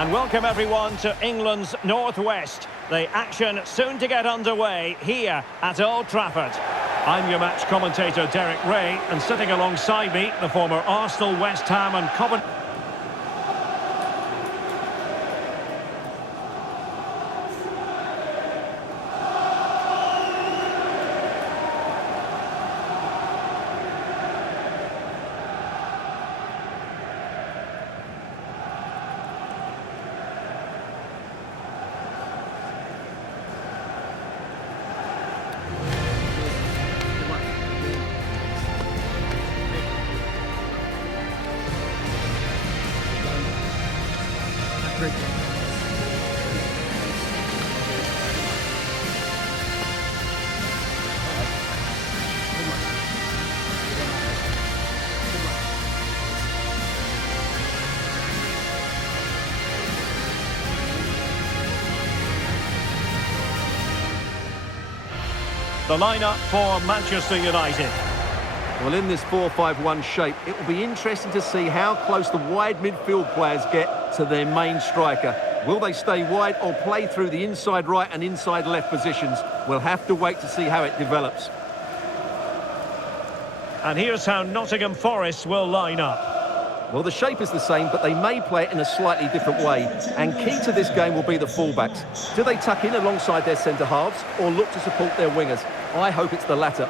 And welcome everyone to England's Northwest. The action soon to get underway here at Old Trafford. I'm your match commentator Derek Ray, and sitting alongside me, the former Arsenal, West Ham and Coventry. The lineup for Manchester United. Well, in this 4-5-1 shape, it will be interesting to see how close the wide midfield players get to their main striker. Will they stay wide or play through the inside right and inside left positions? We'll have to wait to see how it develops. And here's how Nottingham Forest will line up. Well, the shape is the same, but they may play it in a slightly different way. And key to this game will be the fullbacks. Do they tuck in alongside their centre-halves or look to support their wingers? I hope it's the latter.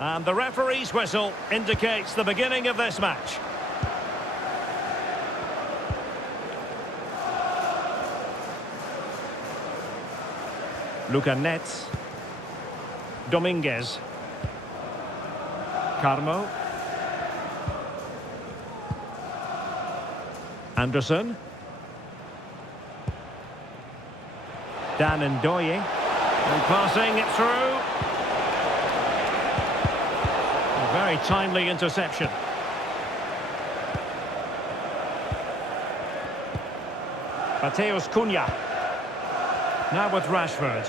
And the referee's whistle indicates the beginning of this match. Luca Netz. Dominguez. Carmo. Anderson. Dan Ndoye. And passing it through. A very timely interception. Matheus Cunha. Now with Rashford.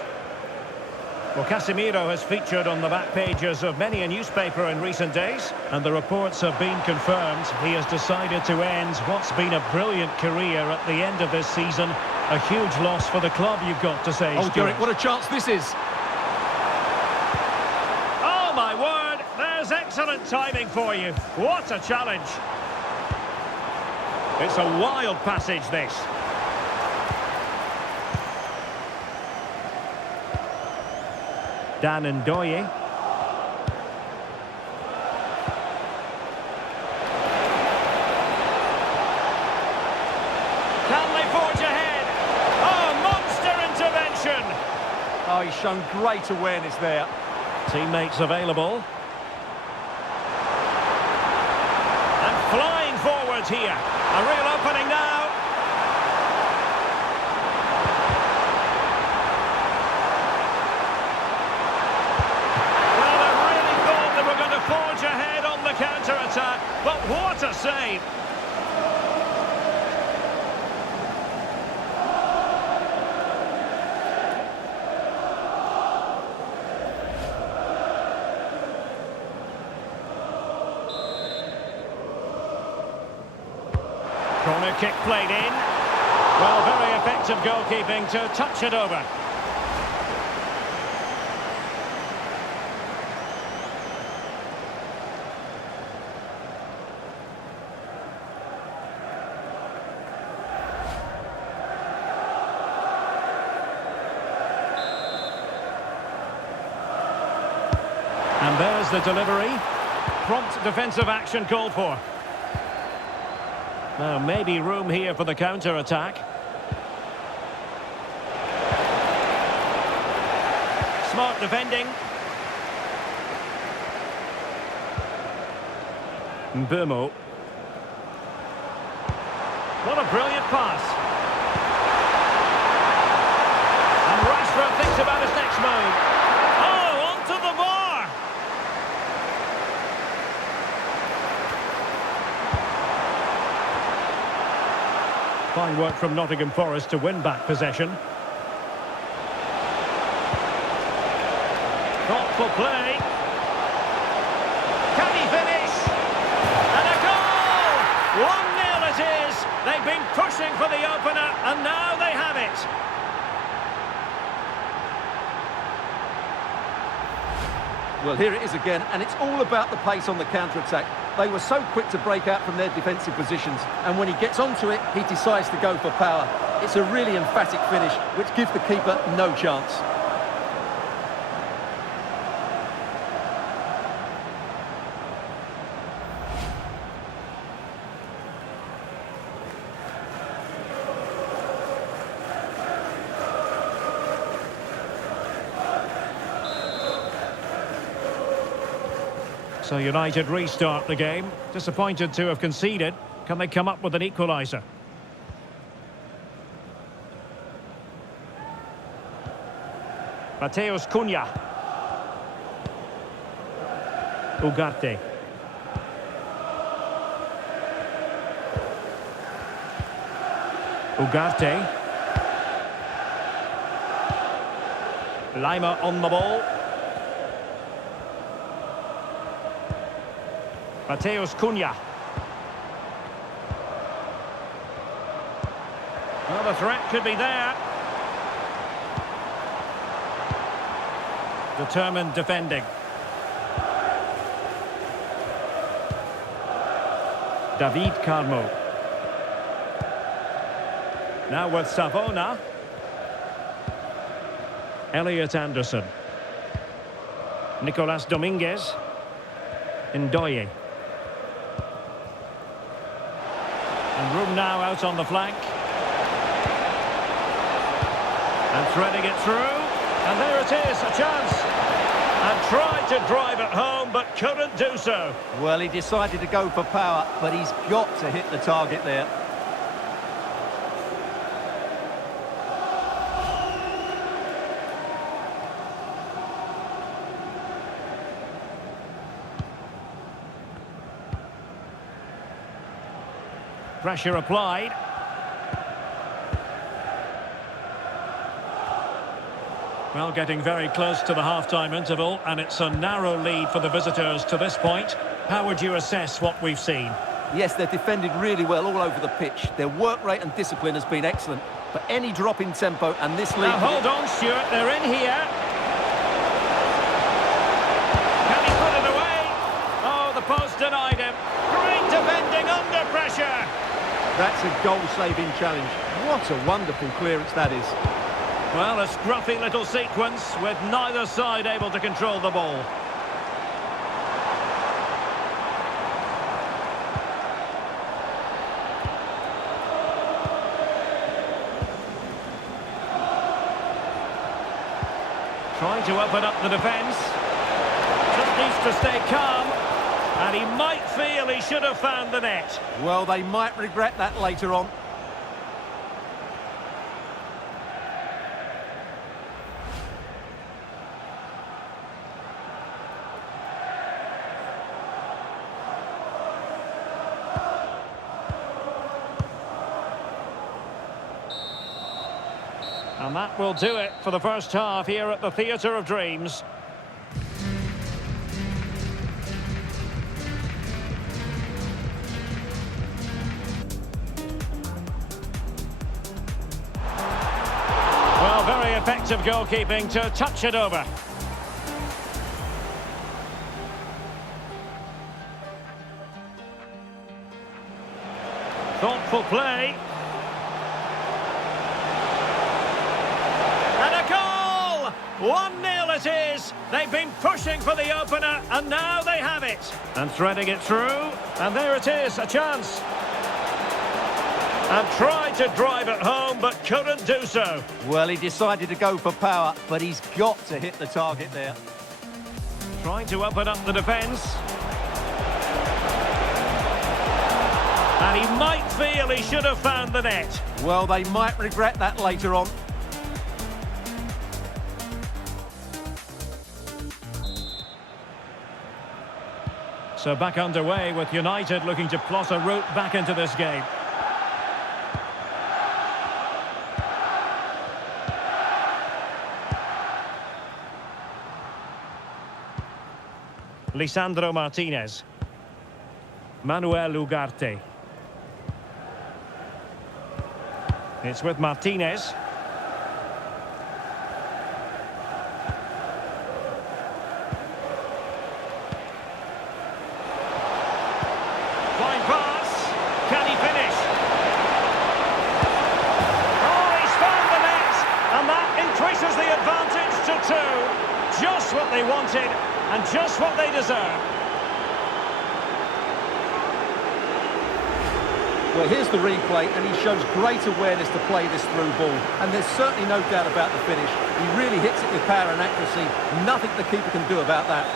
Well, Casemiro has featured on the back pages of many a newspaper in recent days, and the reports have been confirmed. He has decided to end what's been a brilliant career at the end of this season. A huge loss for the club, you've got to say, Oh, Derek, what a chance this is. Oh, my word, there's excellent timing for you. What a challenge. It's a wild passage, this. Dan Ndoye. Can they forge ahead? Oh, monster intervention! Oh, he's shown great awareness there. Teammates available. And flying forward here. A real opening now. Forge ahead on the counter-attack, but what a save! Corner kick played in. Well, very effective goalkeeping to touch it over. And there's the delivery. Prompt defensive action called for. Now, maybe room here for the counter-attack. Smart defending. Mbeumo. What a brilliant pass. And Rashford thinks about his next move. Oh, onto the bar! Fine work from Nottingham Forest to win back possession. Thoughtful play. Can he finish? And a goal! 1-0 it is. They've been pushing for the opener, and now they have it. Well, here it is again, and it's all about the pace on the counter-attack. They were so quick to break out from their defensive positions, and when he gets onto it, he decides to go for power. It's a really emphatic finish, which gives the keeper no chance. So United restart the game. Disappointed to have conceded. Can they come up with an equaliser? Mateus Cunha. Ugarte. Ugarte. Lima on the ball. Mateus Cunha. Well, the threat could be there. Determined defending. David Carmo. Now with Savona. Elliot Anderson. Nicolas Dominguez. Ndoye. And room now out on the flank. And threading it through. And there it is, a chance. And tried to drive it home, but couldn't do so. Well, he decided to go for power, but he's got to hit the target there. Pressure applied. Well, getting very close to the half-time interval, and it's a narrow lead for the visitors to this point. How would you assess what we've seen? Yes, they're defended really well all over the pitch. Their work rate and discipline has been excellent. But any drop in tempo and this lead... Now, hold on, Stuart, they're in here. Can he put it away? Oh, the post denied him. Great defending under pressure. That's a goal-saving challenge. What a wonderful clearance that is. Well, a scruffy little sequence with neither side able to control the ball. Trying to open up the defence. Just needs to stay calm. And he might feel he should have found the net. Well, they might regret that later on. And that will do it for the first half here at the Theatre of Dreams. Well, very effective goalkeeping to touch it over. Thoughtful play. And a goal! 1-0 it is. They've been pushing for the opener, and now they have it. And threading it through. And there it is, a chance. And tried to drive it home, but couldn't do so. Well, he decided to go for power, but he's got to hit the target there. Trying to open up the defence. And he might feel he should have found the net. Well, they might regret that later on. So back underway with United looking to plot a route back into this game. Lisandro Martinez. Manuel Ugarte. It's with Martinez. Fine pass. Can he finish? Oh, he's found the net. And that increases the advantage to 2. Just what they wanted and just what they deserve. Well, here's the replay, and he shows great awareness to play this through ball. And there's certainly no doubt about the finish. He really hits it with power and accuracy. Nothing the keeper can do about that.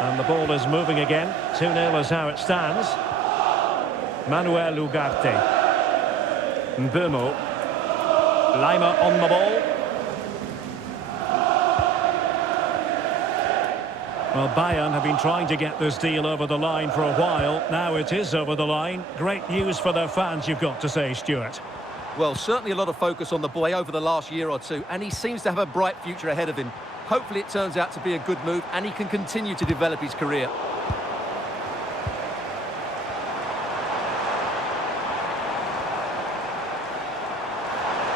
And the ball is moving again. 2-0 is how it stands. Manuel Ugarte. Mbumo. Lima on the ball. Well, Bayern have been trying to get this deal over the line for a while. Now it is over the line. Great news for their fans, you've got to say, Stuart. Well, certainly a lot of focus on the boy over the last year or two, and he seems to have a bright future ahead of him. Hopefully it turns out to be a good move, and he can continue to develop his career.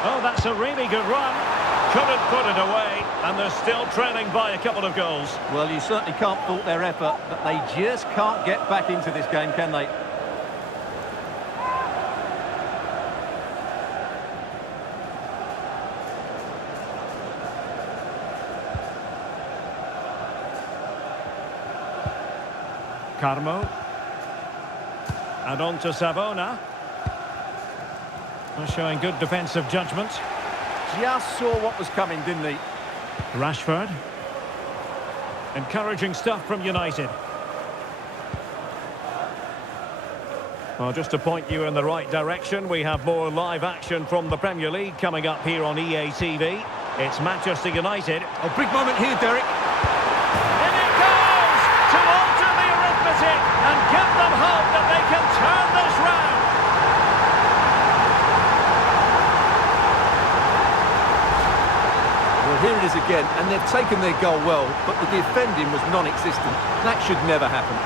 Oh, that's a really good run. Couldn't put it away, and they're still trailing by a couple of goals. Well, you certainly can't fault their effort, but they just can't get back into this game, can they? Carmo. And on to Savona. Showing good defensive judgment. Just saw what was coming, didn't he? Rashford. Encouraging stuff from United. Well, just to point you in the right direction, we have more live action from the Premier League coming up here on EA TV. It's Manchester United. A big moment here, Derek. In it goes! To alter the arithmetic and give them hope that they can turn this round. Well, here it is again, and they've taken their goal well, but the defending was non-existent. That should never happen.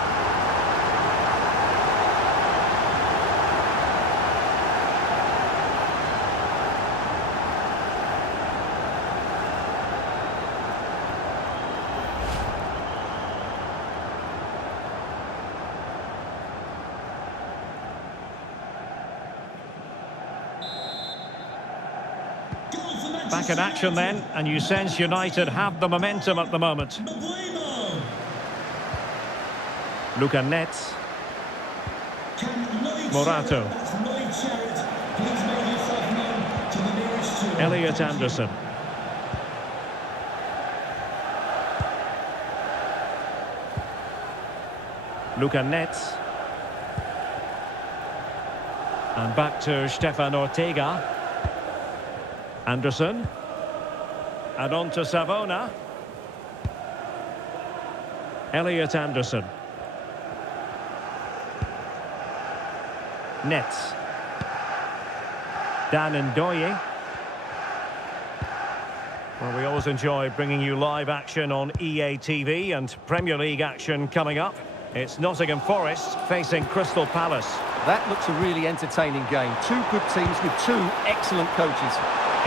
Back in action then, and you sense United have the momentum at the moment. Luca Netz. Morato. Elliot Anderson. Luca Netz. And back to Stefan Ortega. Anderson. And on to Savona. Elliot Anderson. Netz. Dan Ndoye. Well, we always enjoy bringing you live action on EA TV and Premier League action coming up. It's Nottingham Forest facing Crystal Palace. That looks a really entertaining game. Two good teams with two excellent coaches.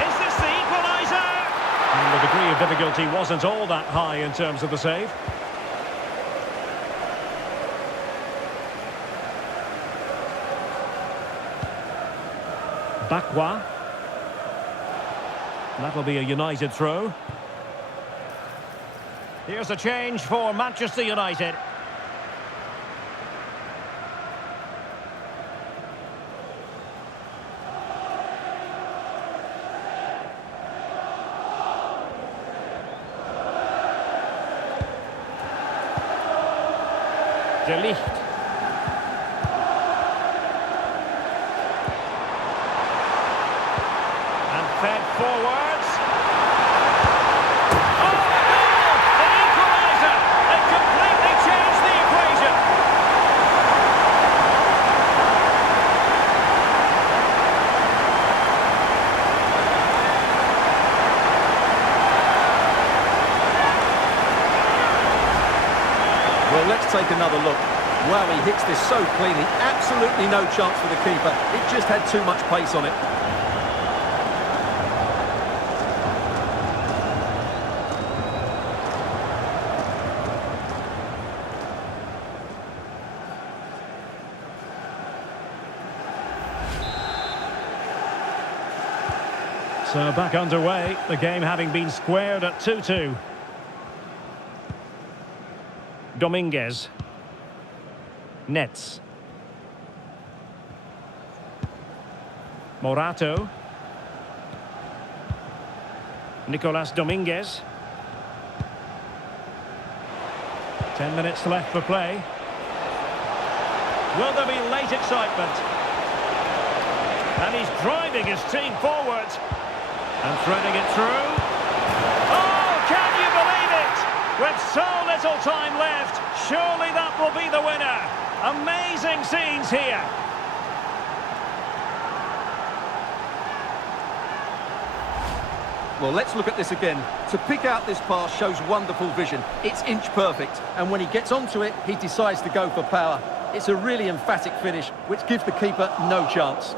Is this the equaliser? And the degree of difficulty wasn't all that high in terms of the save. Bakwa. That'll be a United throw. Here's a change for Manchester United. De Ligt. And fed forwards. Oh, the goal! An equaliser! It completely changed the equation. another look. Wow, he hits this so cleanly. Absolutely no chance for the keeper. It just had too much pace on it. So back underway, the game having been squared at 2-2. Dominguez. Nets. Morato. Nicolas Dominguez. 10 minutes left for play. Will there be late excitement? And he's driving his team forward. And threading it through. Oh, can you believe it? With so little time left, surely that will be the winner. Amazing scenes here. Well, let's look at this again. To pick out this pass shows wonderful vision. It's inch perfect. And when he gets onto it, he decides to go for power. It's a really emphatic finish, which gives the keeper no chance.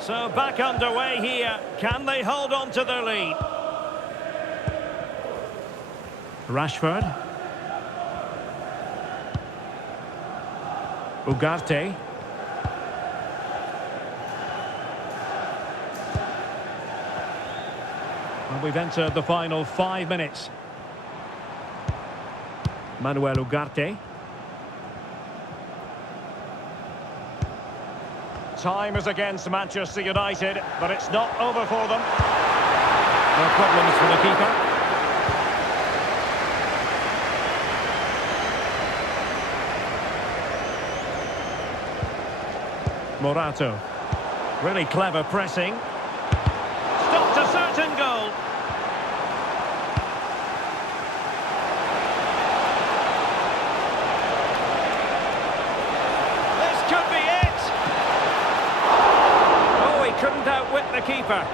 So back underway here. Can they hold on to their lead? Rashford. Ugarte. And we've entered the final 5 minutes. Manuel Ugarte. Time is against Manchester United, but it's not over for them. No problems for the keeper. Morato. Really clever pressing. Stopped a certain goal. This could be it. Couldn't outwit the keeper.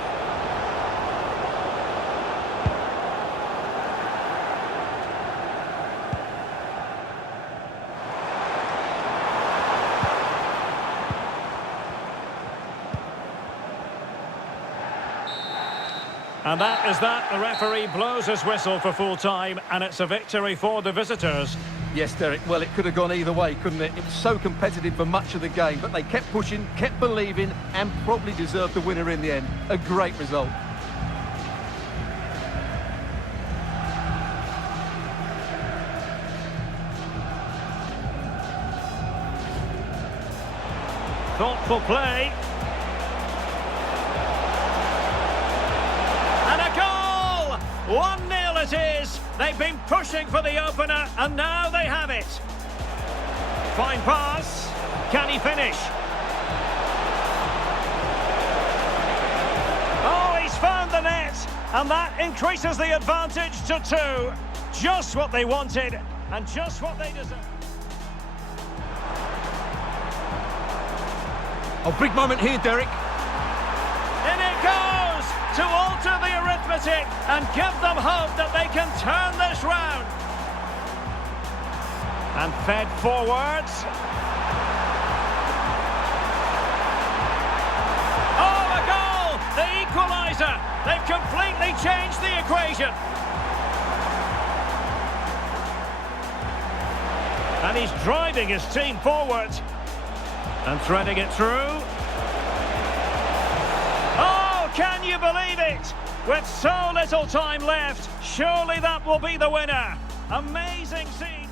And that is that. The referee blows his whistle for full time, and it's a victory for the visitors. Yes, Derek, well, it could have gone either way, couldn't it? It was so competitive for much of the game, but they kept pushing, kept believing, and probably deserved the winner in the end. A great result. Thoughtful play. And a goal! 1-0 it is. They've been pushing for the opener, and now they have it. Fine pass. Can he finish? Oh, he's found the net, and that increases the advantage to 2. Just what they wanted, and just what they deserve. Oh, big moment here, Derek. In it goes to alter the arithmetic and give them hope that they can turn this round. And fed forwards. Oh, a goal! The equaliser. They've completely changed the equation. And he's driving his team forward. And threading it through. Oh, can you believe it? With so little time left, surely that will be the winner. Amazing scene.